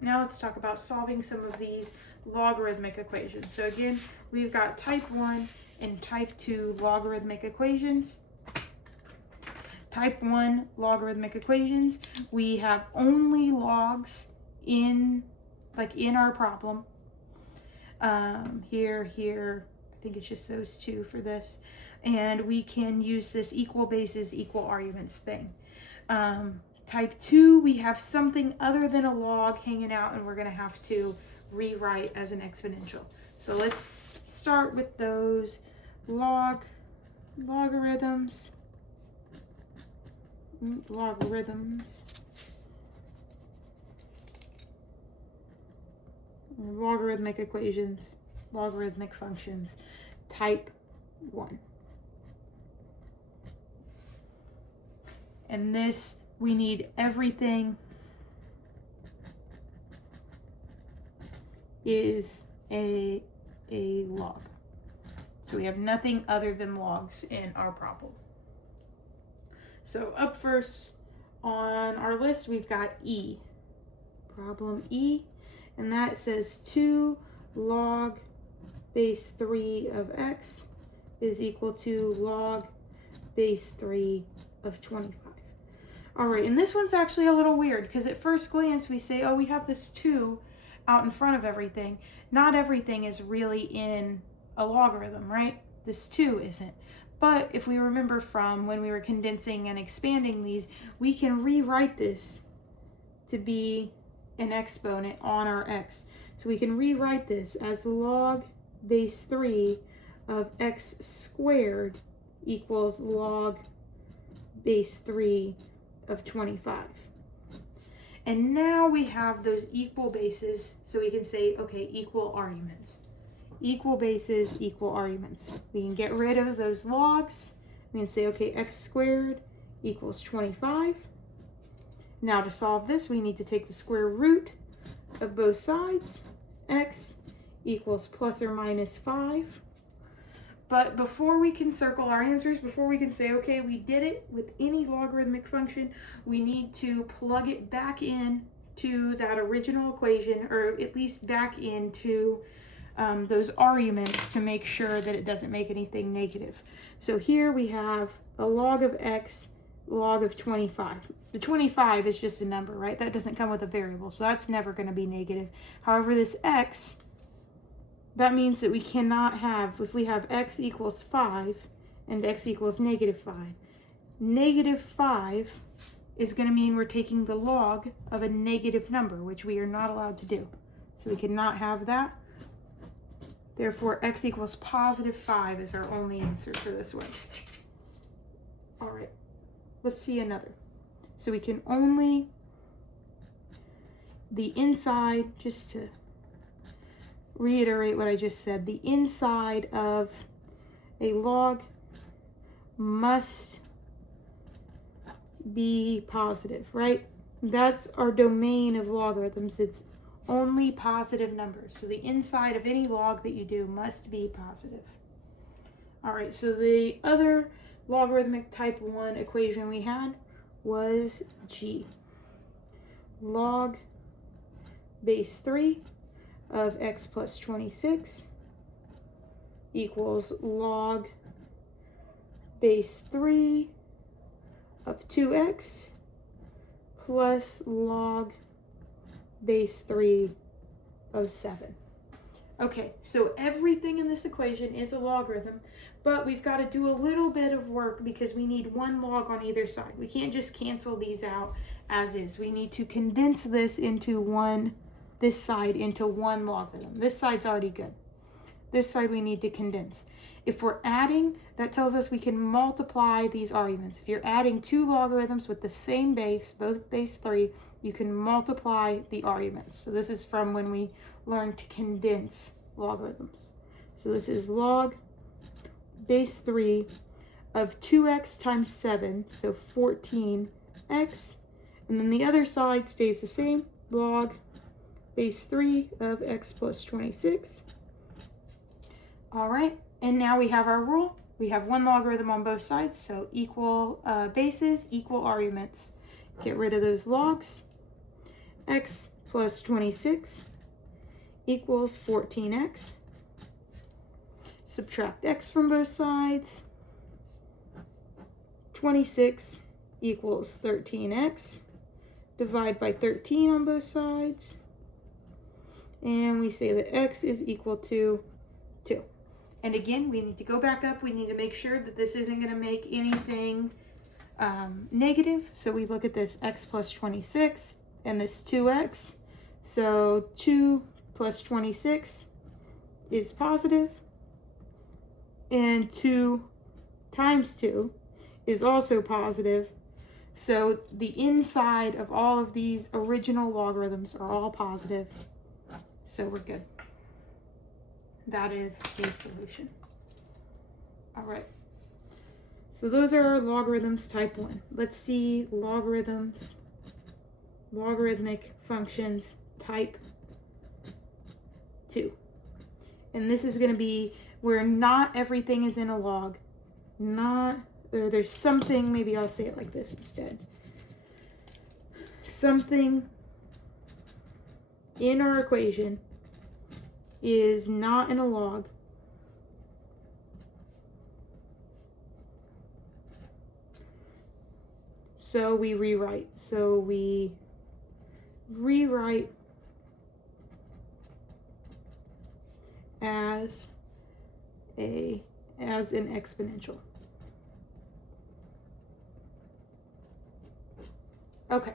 now let's talk about solving some of these logarithmic equations. So again, we've got type 1 and type 2 logarithmic equations. Type 1 logarithmic equations, we have only logs in our problem. Here, I think it's just those two for this. And we can use this equal bases, equal arguments thing. Type 2, we have something other than a log hanging out, and we're going to have to rewrite as an exponential. So let's start with those logarithms. Logarithmic equations, logarithmic functions, type 1. And this, we need everything is a log. So we have nothing other than logs in our problem. So up first on our list, we've got E. Problem E, and that says 2 log base 3 of x is equal to log base 3 of 25. All right, and this one's actually a little weird because at first glance we say, oh, we have this 2 out in front of everything. Not everything is really in a logarithm, right? This 2 isn't. But if we remember from when we were condensing and expanding these, we can rewrite this to be an exponent on our x. So we can rewrite this as log base 3 of x squared equals log base 3 of 25. And now we have those equal bases, so we can say, okay, equal arguments. Equal bases, equal arguments. We can get rid of those logs. We can say, okay, x squared equals 25. Now to solve this, we need to take the square root of both sides. X equals plus or minus 5. But before we can circle our answers, before we can say, okay, we did it with any logarithmic function, we need to plug it back in to that original equation, or at least back into those arguments to make sure that it doesn't make anything negative. So here we have a log of x, log of 25. The 25 is just a number, right? That doesn't come with a variable, so that's never going to be negative. However, this x, that means that we cannot have, if we have x equals 5 and x equals negative 5, negative 5 is going to mean we're taking the log of a negative number, which we are not allowed to do. So we cannot have that. Therefore, x equals positive 5 is our only answer for this one. All right, let's see another. So we can only, the inside, just to reiterate what I just said, the inside of a log must be positive, right? That's our domain of logarithms. It's only positive numbers. So the inside of any log that you do must be positive. All right, so the other logarithmic type 1 equation we had was G. Log base 3 of x plus 26 equals log base 3 of 2x plus log base 3 of 7. Okay, so everything in this equation is a logarithm, but we've got to do a little bit of work because we need one log on either side. We can't just cancel these out as is. We need to condense this into this side into one logarithm. This side's already good. This side we need to condense. If we're adding, that tells us we can multiply these arguments. If you're adding two logarithms with the same base, both base 3, you can multiply the arguments. So this is from when we learned to condense logarithms. So this is log base 3 of 2x times 7, so 14x. And then the other side stays the same, log base 3 of x plus 26. All right, and now we have our rule. We have one logarithm on both sides, so equal bases, equal arguments. Get rid of those logs. X plus 26 equals 14x. Subtract x from both sides. 26 equals 13x. Divide by 13 on both sides. And we say that x is equal to 2. And again, we need to go back up. We need to make sure that this isn't going to make anything negative. So we look at this x plus 26 and this 2x. So 2 plus 26 is positive. And 2 times 2 is also positive. So the inside of all of these original logarithms are all positive. So we're good. That is a solution. All right. So those are our logarithms type 1. Let's see logarithmic functions type 2. And this is going to be where not everything is in a log. Or there's something, maybe I'll say it like this instead. Something in our equation is not in a log. So we rewrite. So we rewrite as an exponential. Okay.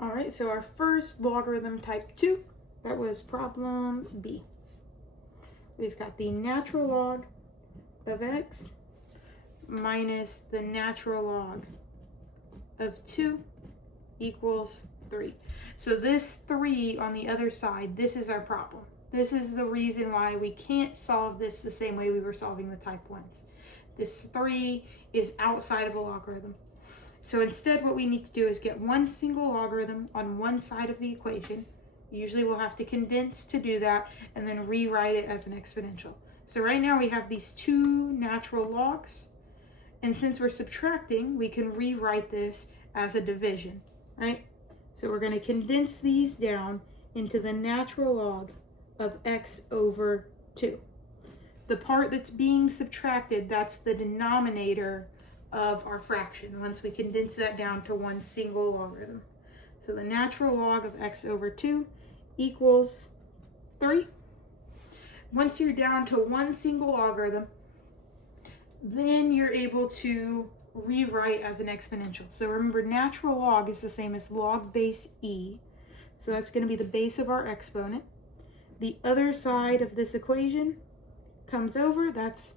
All right, so our first logarithm type 2, that was problem B. We've got the natural log of x minus the natural log of 2 equals 3. So this 3 on the other side, this is our problem. This is the reason why we can't solve this the same way we were solving the type 1s. This 3 is outside of a logarithm. So instead what we need to do is get one single logarithm on one side of the equation. Usually we'll have to condense to do that and then rewrite it as an exponential. So right now we have these two natural logs. And since we're subtracting, we can rewrite this as a division, right? So we're going to condense these down into the natural log of x over 2. The part that's being subtracted, that's the denominator of our fraction once we condense that down to one single logarithm. So the natural log of x over 2 equals 3. Once you're down to one single logarithm, then you're able to rewrite as an exponential. So remember, natural log is the same as log base e. So that's going to be the base of our exponent. The other side of this equation comes over. That's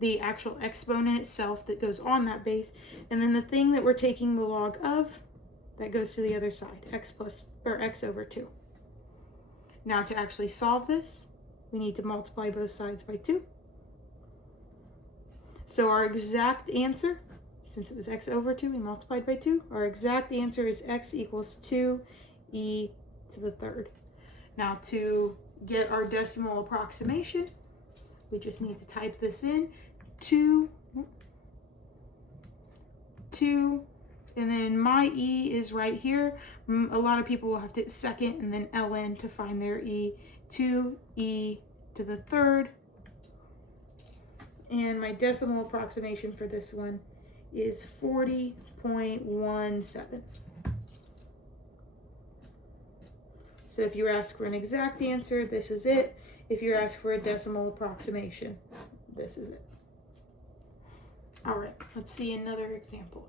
the actual exponent itself that goes on that base. And then the thing that we're taking the log of, that goes to the other side, x over 2. Now to actually solve this, we need to multiply both sides by 2. So our exact answer, since it was x over 2, we multiplied by 2. Our exact answer is x equals 2e to the third. Now to get our decimal approximation, we just need to type this in. 2, and then my e is right here. A lot of people will have to hit second and then ln to find their e. 2e to the third. And my decimal approximation for this one is 40.17. So if you ask for an exact answer, this is it. If you ask for a decimal approximation, this is it. All right, let's see another example.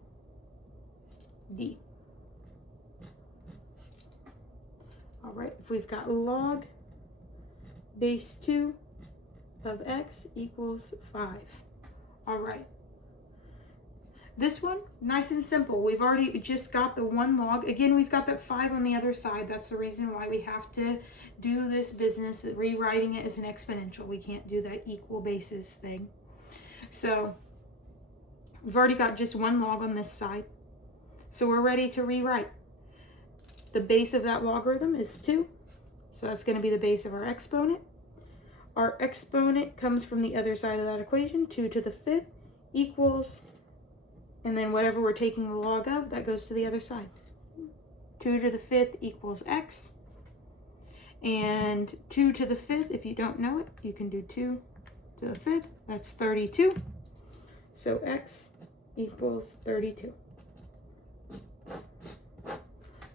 D. All right, if we've got log base 2 of x equals 5. All right. This one, nice and simple. We've already just got the one log. Again, we've got that 5 on the other side. That's the reason why we have to do this business, rewriting it as an exponential. We can't do that equal basis thing. So we've already got just one log on this side. So we're ready to rewrite. The base of that logarithm is 2. So that's going to be the base of our exponent. Our exponent comes from the other side of that equation. 2 to the 5th equals And then whatever we're taking the log of, that goes to the other side. 2 to the 5th equals x. And 2 to the 5th, if you don't know it, you can do 2 to the 5th. That's 32. So x equals 32.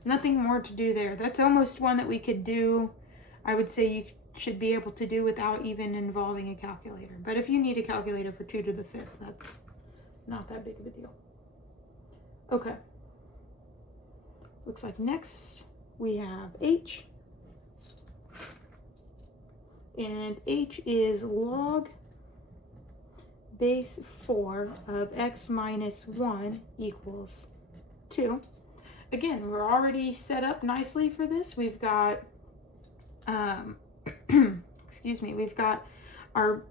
Nothing more to do there. That's almost one that we could do, I would say you should be able to do without even involving a calculator. But if you need a calculator for 2 to the 5th, that's not that big of a deal. Okay. Looks like next we have h. And h is log base 4 of x minus 1 equals 2. Again, we're already set up nicely for this. We've got, excuse me, we've got our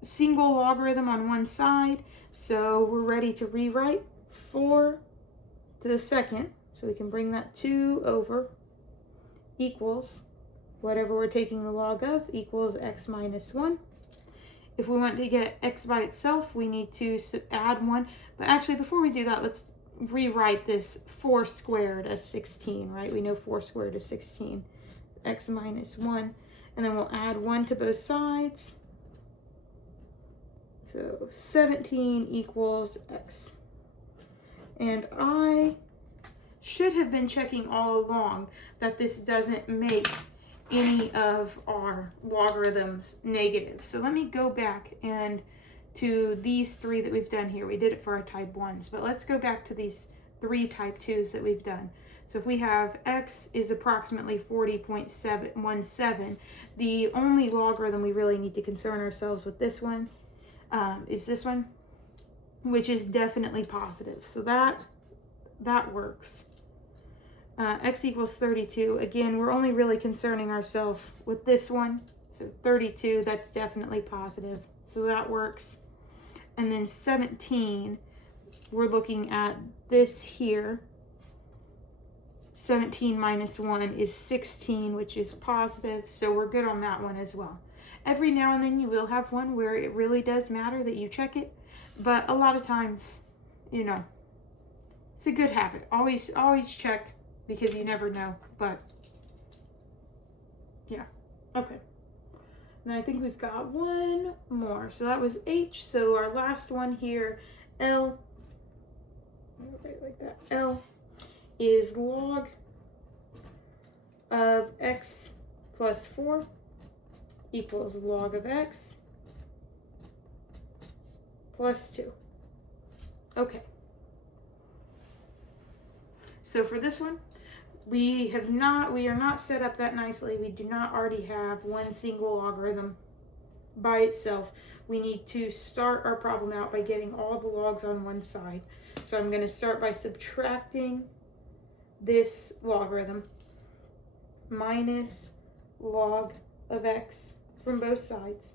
single logarithm on one side. So we're ready to rewrite 4 to the 2nd. So we can bring that 2 over equals whatever we're taking the log of equals x minus 1. If we want to get x by itself, we need to add 1. But actually, before we do that, let's rewrite this 4 squared as 16, right? We know 4 squared is 16. X minus 1. And then we'll add 1 to both sides. So 17 equals x. And I should have been checking all along that this doesn't make any of our logarithms negative. So let me go back and to these 3 that we've done here. We did it for our type 1s, but let's go back to these 3 type 2s that we've done. So if we have x is approximately 40.717, the only logarithm we really need to concern ourselves with this one is this one, which is definitely positive. So that works. X equals 32. Again, we're only really concerning ourselves with this one. So 32, that's definitely positive. So that works. And then 17, we're looking at this here. 17 minus 1 is 16, which is positive. So we're good on that one as well. Every now and then you will have one where it really does matter that you check it. But a lot of times, you know, it's a good habit. Always check, because you never know. But yeah, okay. And I think we've got one more. So that was h. So our last one here, L, right like that. L is log of x plus 4 equals log of x plus 2. Okay. So for this one, we are not set up that nicely. We do not already have one single logarithm by itself. We need to start our problem out by getting all the logs on one side. So I'm going to start by subtracting this logarithm minus log of x from both sides.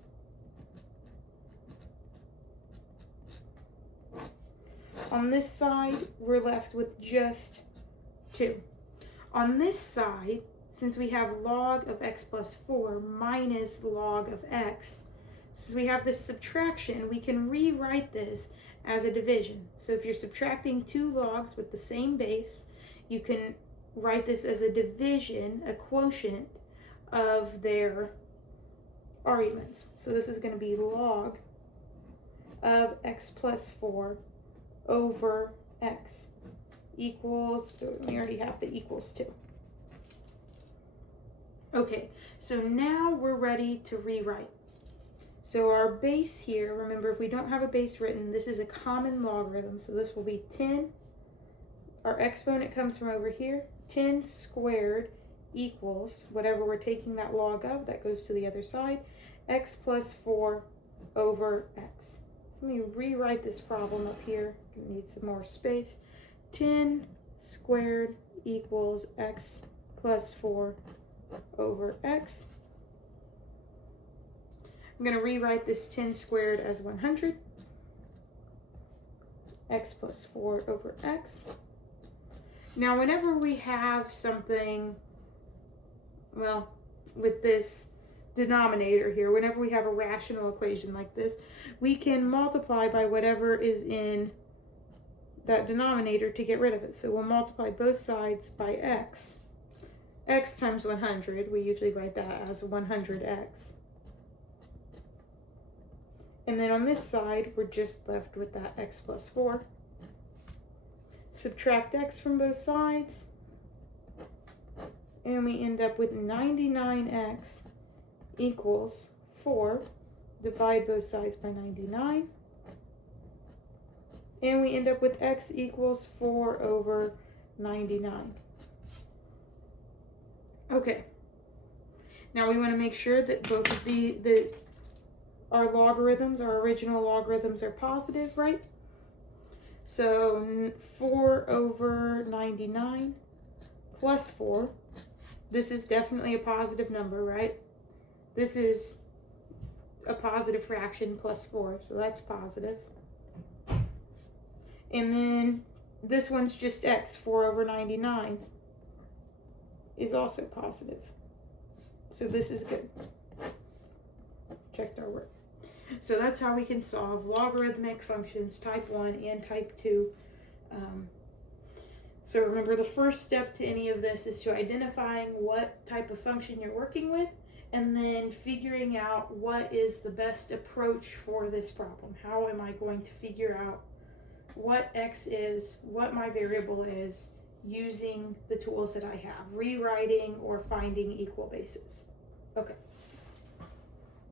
On this side, we're left with just 2. On this side, since we have log of x plus 4 minus log of x, since we have this subtraction, we can rewrite this as a division. So if you're subtracting 2 logs with the same base, you can write this as a division, a quotient of their arguments. So this is going to be log of x plus 4 over x equals, we already have the equals 2. Okay, so now we're ready to rewrite. So our base here, remember, if we don't have a base written, this is a common logarithm. So this will be 10. Our exponent comes from over here. 10 squared equals whatever we're taking that log of, that goes to the other side, x plus 4 over x. So let me rewrite this problem up here. We need some more space. 10 squared equals x plus 4 over x. I'm going to rewrite this 10 squared as 100. X plus 4 over x. Now, whenever we have something, well, with this denominator here, whenever we have a rational equation like this, we can multiply by whatever is in that denominator to get rid of it. So we'll multiply both sides by x. X times 100, we usually write that as 100x. And then on this side, we're just left with that x plus 4. Subtract x from both sides, and we end up with 99x equals 4. Divide both sides by 99. And we end up with x equals 4 over 99. Okay. Now we want to make sure that both of our logarithms, our original logarithms, are positive, right? So 4 over 99 plus 4. This is definitely a positive number, right? This is a positive fraction plus 4, so that's positive. And then this one's just x, 4 over 99 is also positive. So this is good. Checked our work. So that's how we can solve logarithmic functions type 1 and type 2. So remember, the first step to any of this is to identifying what type of function you're working with, and then figuring out what is the best approach for this problem. How am I going to figure out what x is, what my variable is, using the tools that I have, rewriting or finding equal bases. Okay.